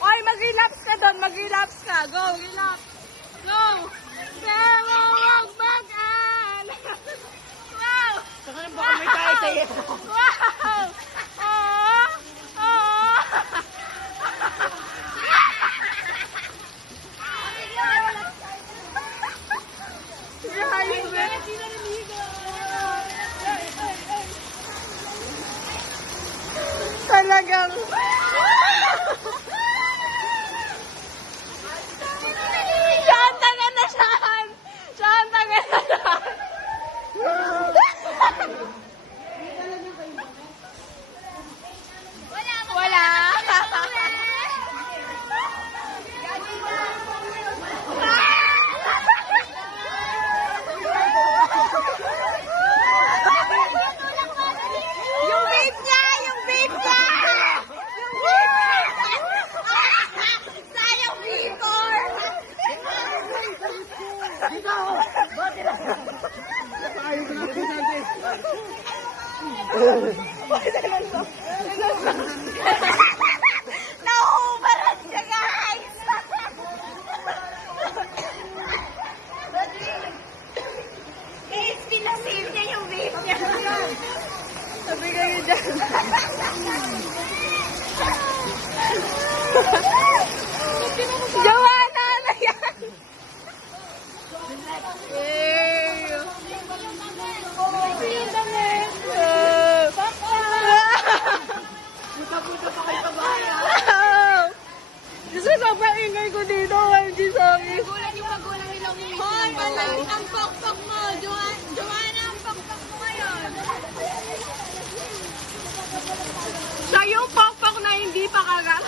Oy, mag-relapse ka doon. Mag-relapse ka. Go, relapse. Go. Pero wag bagan. Wow. Saka na baka may tayo sa'yo. Wow. Oh. Oh. Talagang Siyan, taga na siyan! Siyan, taga na siyan! Wala! Yung vape niya! Yung vape niya! Yung vape niya! Sayang Victor! Dito! Bakit na? Ayaw ko na ako natin. Nauubaran siya, guys! Guys, pinasave niya yung vape niya. Sabi kayo dyan. Joanna, ano yan? Yay! Yung damit. Punta pa kayo sa bahay, ha? Diyos ko, sobrang ingay ko dito. OMG, sorry. Magulang yung magulang nilang Hoy, wala. ang pokpok mo. Joanna, ang pokpok mo ngayon. Siya yung pokpok na hindi pa kagat.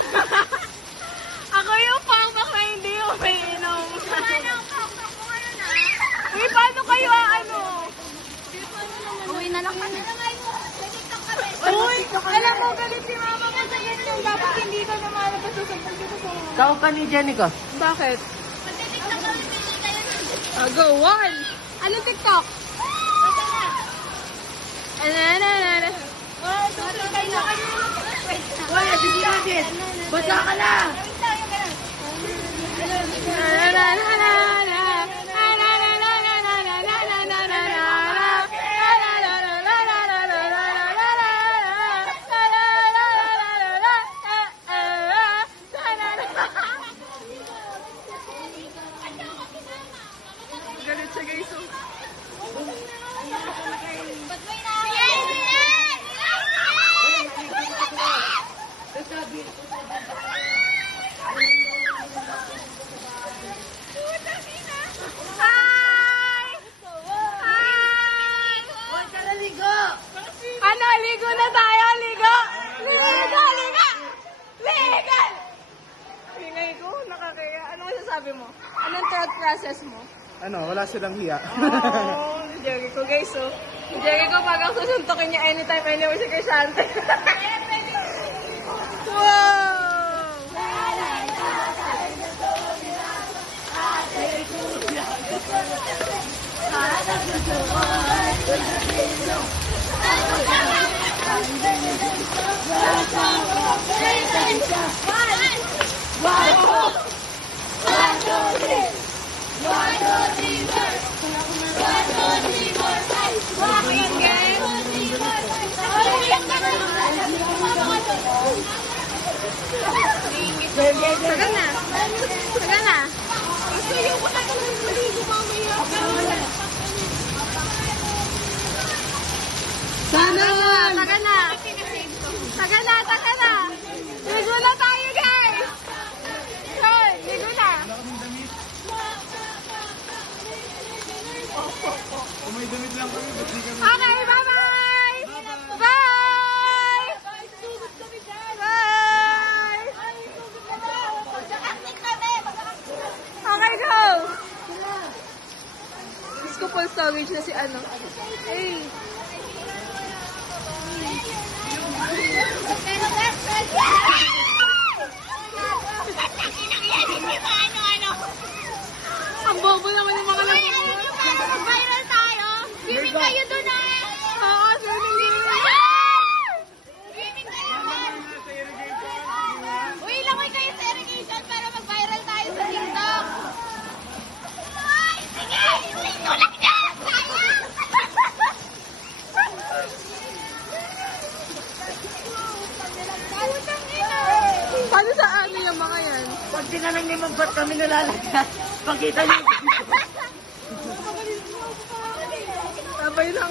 Ako yung pokpok na hindi umiinom. Joanna, ang pokpok mo ngayon, ha? Uy, paano kayo ano? Uwi na lang kami. Uy, alam mo, galit si mama mo sa ganyan. Dapat hindi ka namalabas sa sampag dito sa mga. Ikaw ka ni Jenica. Bakit? Magtitiktok kami, pili kayo. Go, one. Ano TikTok? Ano? Hoy, sige natin! Basa ka lang! Galit siya, guys. Ba't may nakakaya? Hi! Hi! Huwag ka naligo! Ano, ligo na tayo, ligo! Ligo! Ligo! Ingay ko, nakakaya. Ano masasabi mo? Anong thought process mo? Ano, wala silang hiya. Oh, si Jericho, guys, oh. Si Jericho, pag ang susuntokin niya anytime, anywhere si Crisante. Wow! Saga na. Saga na. Sana! Saga na. Saga na, saga na. Ligo na tayo, guys. Hoy, ligo na. Kung may damit lang kami, ba't di kami? Okay, bye-bye. Bye. Bye. Okay, go. Diyos ko, full storage na si ano. Hey. Ang bobo naman yung mga Uy, alam niyo ba, mag-viral tayo? Swimming kayo dun, ha? Oo, swimming. Pag tinanong ni Ma'am, ba't kami nalalagyan? Pakita niyo. Sabay na nga.